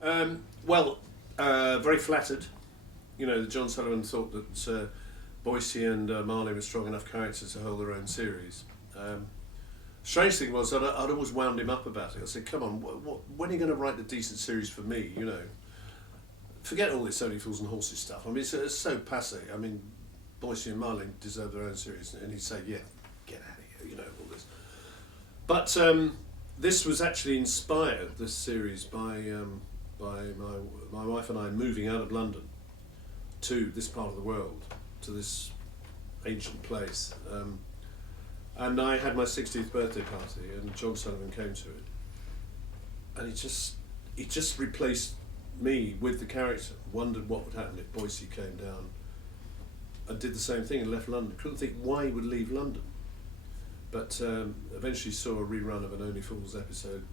Very flattered. You know, John Sullivan thought that Boycie and Marley were strong enough characters to hold their own series. Strange thing was that I'd always wound him up about it. I said, "Come on, when are you going to write a decent series for me? You know, forget all this Only Fools and Horses stuff. I mean, it's so passe. I mean, Boycie and Marley deserve their own series." And he'd say, "Yeah, get out of here," you know, all this. But this was actually inspired, this series, by my wife and I moving out of London to this part of the world, to this ancient place. And I had my 60th birthday party, and John Sullivan came to it. And he just replaced me with the character. Wondered what would happen if Boycie came down and did the same thing and left London. Couldn't think why he would leave London. But eventually saw a rerun of an Only Fools episode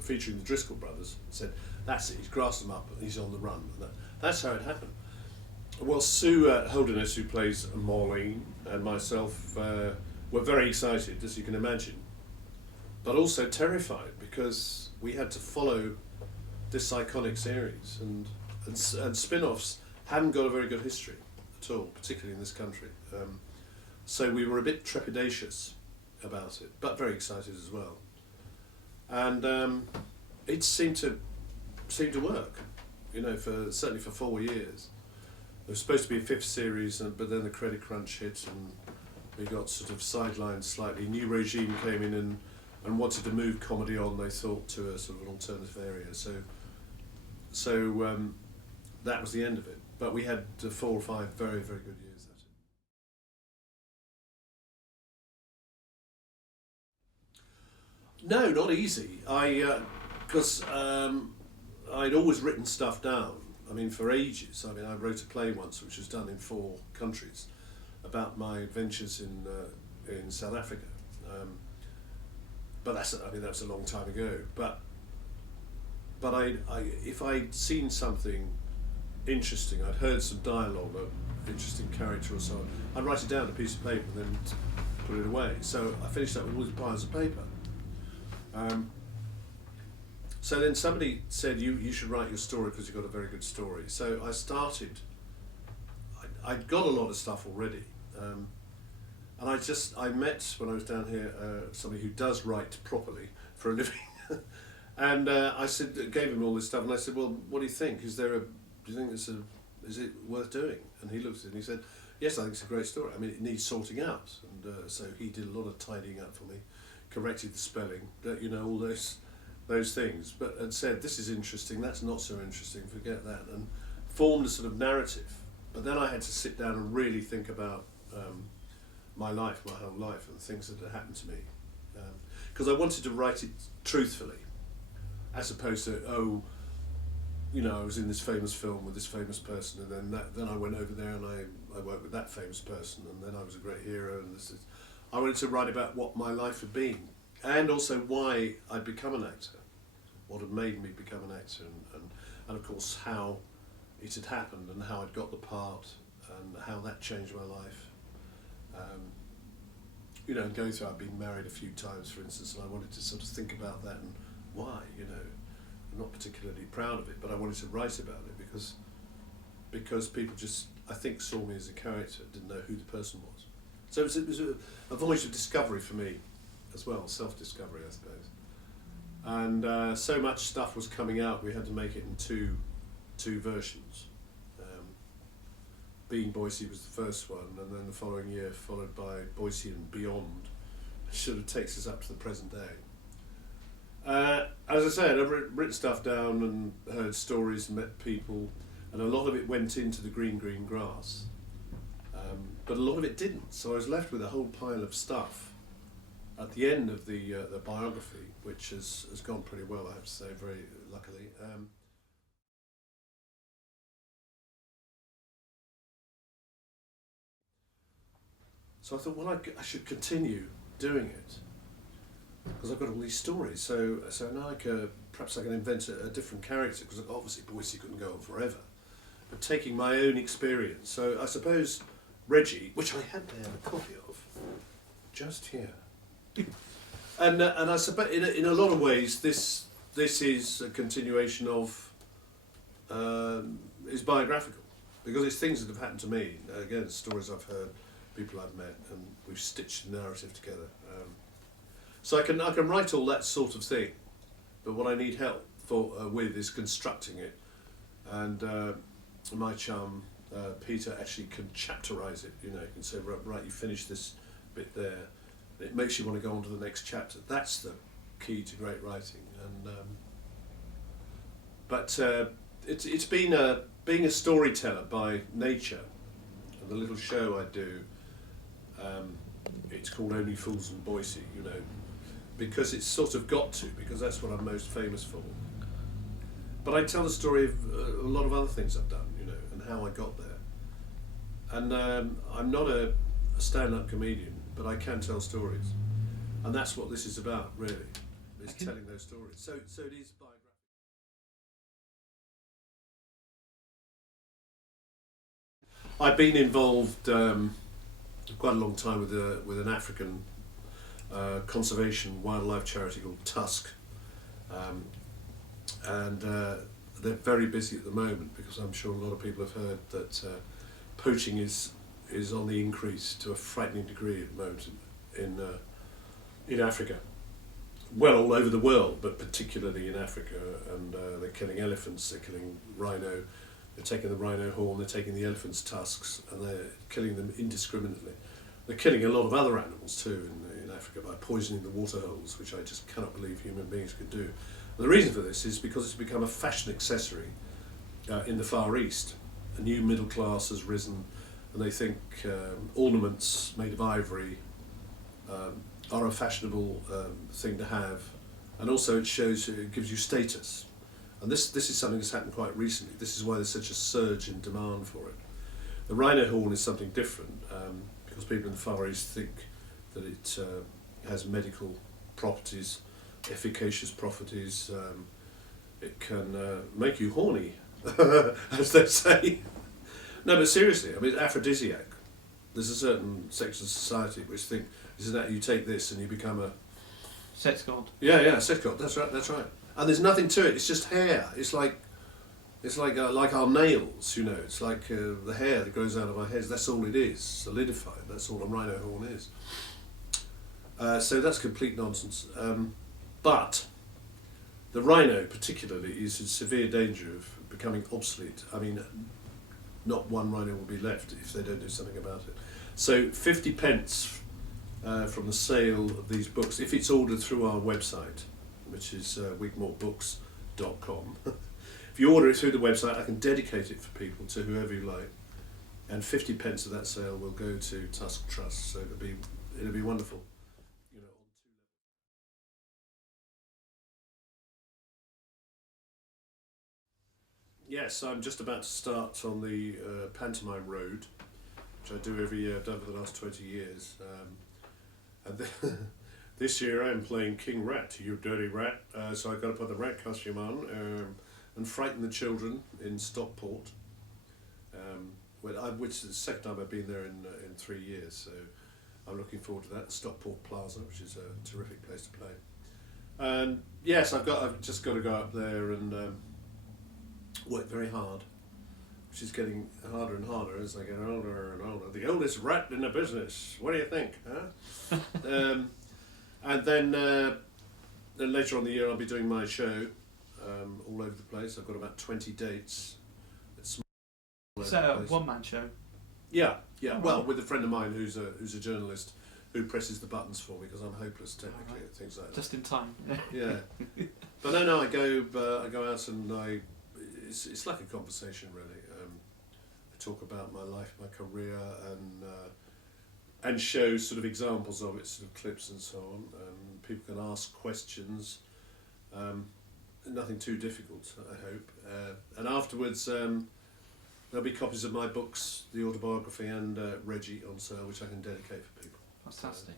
featuring the Driscoll brothers. And said, "That's it. He's grassed them up. And he's on the run." And that's how it happened. Well, Sue Holderness, who plays Maureen, and myself were very excited, as you can imagine, but also terrified because we had to follow this iconic series, and spin-offs hadn't got a very good history at all, particularly in this country. So we were a bit trepidatious about it, but very excited as well. And it seemed to work, you know, certainly for 4 years. There was supposed to be a 5th series, but then the credit crunch hit and we got sort of sidelined slightly. New regime came in and wanted to move comedy on, they thought, to a sort of an alternative area. So that was the end of it. But we had 4 or 5 very, very good years. No, not easy. Because I'd always written stuff down. I mean, for ages. I mean, I wrote a play once, which was done in 4 countries, about my adventures in South Africa. But that was a long time ago. But if I'd seen something interesting, I'd heard some dialogue, an interesting character or so on, I'd write it down on a piece of paper and then put it away. So I finished up with all these piles of paper. So then somebody said, you should write your story because you've got a very good story. So I started. I'd got a lot of stuff already. And I met, when I was down here, somebody who does write properly for a living. And I gave him all this stuff, and I said, "Well, what do you think? Do you think is it worth doing?" And he looked at it and he said, "Yes, I think it's a great story. I mean, it needs sorting out." And so he did a lot of tidying up for me, corrected the spelling, you know, all those things, and said, "This is interesting, that's not so interesting, forget that," and formed a sort of narrative. But then I had to sit down and really think about my whole life, and things that had happened to me. Because I wanted to write it truthfully, as opposed to, you know, I was in this famous film with this famous person, and then I went over there and I worked with that famous person, and then I was a great hero, and I wanted to write about what my life had been, and also why I'd become an actor, what had made me become an actor, and of course how it had happened, and how I'd got the part, and how that changed my life. You know, going through, I'd been married a few times, for instance, and I wanted to sort of think about that and why, you know. I'm not particularly proud of it, but I wanted to write about it because people just, I think, saw me as a character, didn't know who the person was. So it was a voyage of discovery for me as well, self-discovery, I suppose. And so much stuff was coming out, we had to make it in two versions. Being Boycie was the first one, and then the following year followed by Boycie and Beyond, which sort of takes us up to the present day. As I said, I've written stuff down and heard stories and met people, and a lot of it went into the green grass, but a lot of it didn't. So I was left with a whole pile of stuff at the end of the biography, which has gone pretty well, I have to say, very luckily. So I thought, well, I should continue doing it, because I've got all these stories. So now perhaps I can invent a different character, because obviously Boycie couldn't go on forever. But taking my own experience. So I suppose Reggie, which I had there a copy of, just here. And I suppose in a lot of ways this is a continuation of is biographical, because it's things that have happened to me. Again, stories I've heard, people I've met, and we've stitched the narrative together. So I can write all that sort of thing, but what I need help with is constructing it, and my chum Peter actually can chapterize it. You know, he can say, right, you finish this bit there. It makes you want to go on to the next chapter. That's the key to great writing. And it's been being a storyteller by nature. And the little show I do, it's called Only Fools and Boise. You know, because it's sort of got to, because that's what I'm most famous for. But I tell the story of a lot of other things I've done, you know, and how I got there. And I'm not a stand-up comedian, but I can tell stories, and that's what this is about, really. Is telling those stories. So it is biographical. I've been involved quite a long time with an African conservation wildlife charity called Tusk, and they're very busy at the moment, because I'm sure a lot of people have heard that poaching is on the increase to a frightening degree at the moment in Africa. Well, all over the world, but particularly in Africa, and they're killing elephants, they're killing rhino, they're taking the rhino horn, they're taking the elephant's tusks, and they're killing them indiscriminately. They're killing a lot of other animals too in Africa by poisoning the water holes, which I just cannot believe human beings could do. And the reason for this is because it's become a fashion accessory in the Far East. A new middle class has risen, and they think ornaments made of ivory are a fashionable thing to have, and also it gives you status. And this is something that's happened quite recently. This is why there's such a surge in demand for it. The rhino horn is something different, because people in the Far East think that it has medical properties, efficacious properties. It can make you horny, as they say. No, but seriously, I mean, aphrodisiac. There's a certain section of society which think, isn't that you take this and you become a sex god? Yeah, sex god. That's right. And there's nothing to it. It's just hair. It's like our nails. You know, it's like the hair that grows out of our heads. That's all it is. Solidified. That's all a rhino horn is. So that's complete nonsense. But the rhino, particularly, is in severe danger of becoming obsolete. I mean, not one rhino will be left if they don't do something about it. So 50 pence from the sale of these books, if it's ordered through our website, which is wigmorebooks.com. If you order it through the website, I can dedicate it for people to whoever you like, and 50 pence of that sale will go to Tusk Trust. So it'll be wonderful. You know, on two levels. Yes, I'm just about to start on the pantomime road, which I do every year. I've done for the last 20 years. This year I'm playing King Rat, you dirty rat. So I've got to put the rat costume on and frighten the children in Stockport, which is the second time I've been there in 3 years. So I'm looking forward to that. Stockport Plaza, which is a terrific place to play. And yes, I've just got to go up there and work very hard, which is getting harder and harder as I get older and older. The oldest rat in the business. What do you think, huh? And then later on in the year I'll be doing my show all over the place. I've got about 20 dates. It's a one-man show? Yeah. Oh, well, with a friend of mine who's a journalist who presses the buttons for me because I'm hopeless technically at things like that. Just in time. Yeah. But no, I go out and it's like a conversation really. I talk about my life, my career, and show sort of examples of it, sort of clips and so on. People can ask questions. Nothing too difficult, I hope. And afterwards, there'll be copies of my books, the autobiography and Reggie on sale, which I can dedicate for people. Fantastic.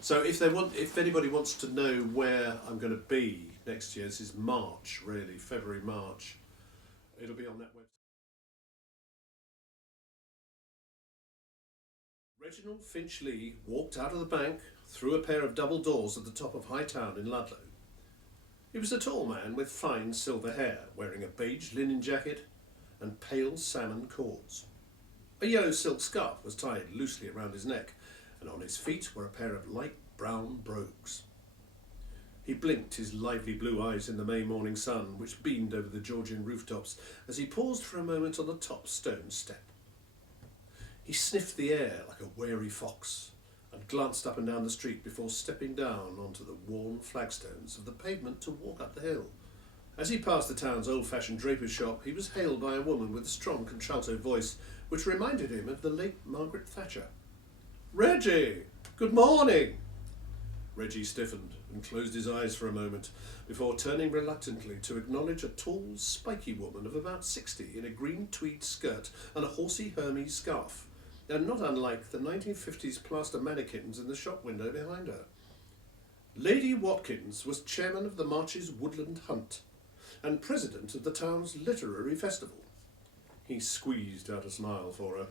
So if anybody wants to know where I'm going to be next year, this is March, really, February, March. It'll be on that website. Reginald Finch Lee walked out of the bank through a pair of double doors at the top of High Town in Ludlow. He was a tall man with fine silver hair, wearing a beige linen jacket and pale salmon cords. A yellow silk scarf was tied loosely around his neck, and on his feet were a pair of light brown brogues. He blinked his lively blue eyes in the May morning sun, which beamed over the Georgian rooftops, as he paused for a moment on the top stone step. He sniffed the air like a wary fox, and glanced up and down the street before stepping down onto the worn flagstones of the pavement to walk up the hill. As he passed the town's old-fashioned draper's shop, he was hailed by a woman with a strong contralto voice, which reminded him of the late Margaret Thatcher. "Reggie! Good morning!" Reggie stiffened and closed his eyes for a moment before turning reluctantly to acknowledge a tall, spiky woman of about 60 in a green tweed skirt and a horsey Hermes scarf, and not unlike the 1950s plaster mannequins in the shop window behind her. Lady Watkins was chairman of the Marches Woodland Hunt and president of the town's literary festival. He squeezed out a smile for her.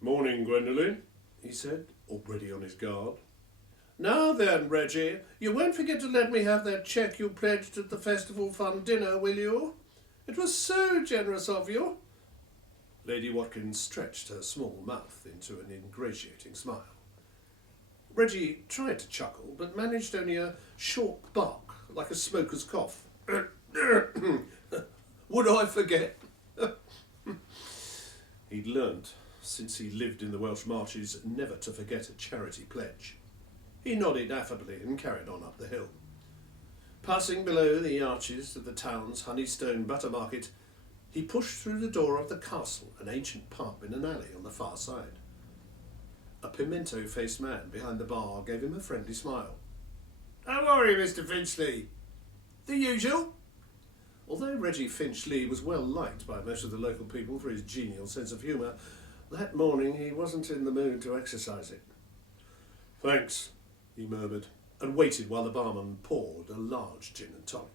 "Morning, Gwendolen," he said, already on his guard. "Now then, Reggie, you won't forget to let me have that cheque you pledged at the festival fund dinner, will you? It was so generous of you." Lady Watkins stretched her small mouth into an ingratiating smile. Reggie tried to chuckle, but managed only a short bark, like a smoker's cough. "Would I forget?" He'd learnt, since he lived in the Welsh Marches, never to forget a charity pledge. He nodded affably and carried on up the hill. Passing below the arches of the town's Honeystone Butter Market, he pushed through the door of the castle, an ancient pub in an alley on the far side. A pimento-faced man behind the bar gave him a friendly smile. "How are you, Mr. Finchley?" "The usual." Although Reggie Finchley was well liked by most of the local people for his genial sense of humour, that morning he wasn't in the mood to exercise it. "Thanks," he murmured, and waited while the barman poured a large gin and tonic.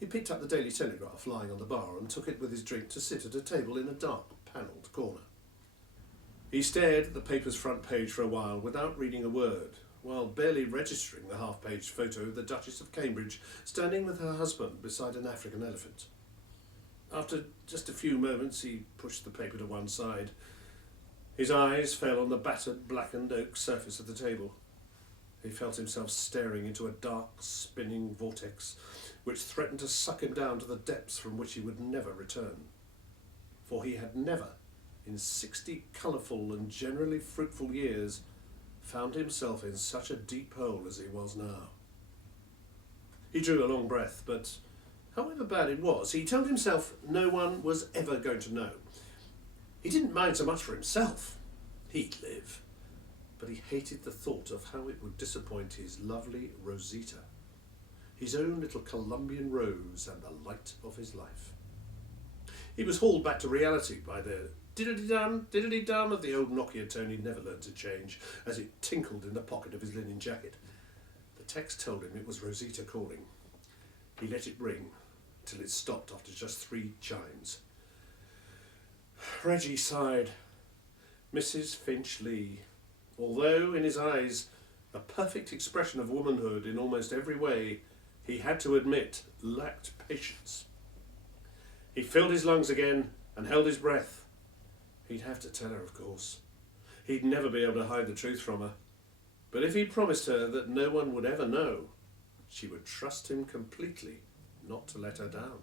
He picked up the Daily Telegraph lying on the bar and took it with his drink to sit at a table in a dark, panelled corner. He stared at the paper's front page for a while without reading a word, while barely registering the half-page photo of the Duchess of Cambridge standing with her husband beside an African elephant. After just a few moments, he pushed the paper to one side. His eyes fell on the battered, blackened oak surface of the table. He felt himself staring into a dark, spinning vortex, which threatened to suck him down to the depths from which he would never return. For he had never, in 60 colourful and generally fruitful years, found himself in such a deep hole as he was now. He drew a long breath, but however bad it was, he told himself no one was ever going to know. He didn't mind so much for himself. He'd live. But he hated the thought of how it would disappoint his lovely Rosita, his own little Colombian rose and the light of his life. He was hauled back to reality by the diddly-dum of the old Nokia tone he'd never learned to change as it tinkled in the pocket of his linen jacket. The text told him it was Rosita calling. He let it ring till it stopped after just 3 chimes. Reggie sighed. Mrs. Finchley, although in his eyes a perfect expression of womanhood in almost every way, he had to admit lacked patience. He filled his lungs again and held his breath. He'd have to tell her, of course. He'd never be able to hide the truth from her. But if he promised her that no one would ever know, she would trust him completely not to let her down.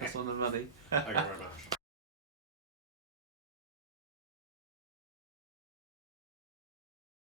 That's on the money. Thank you very much.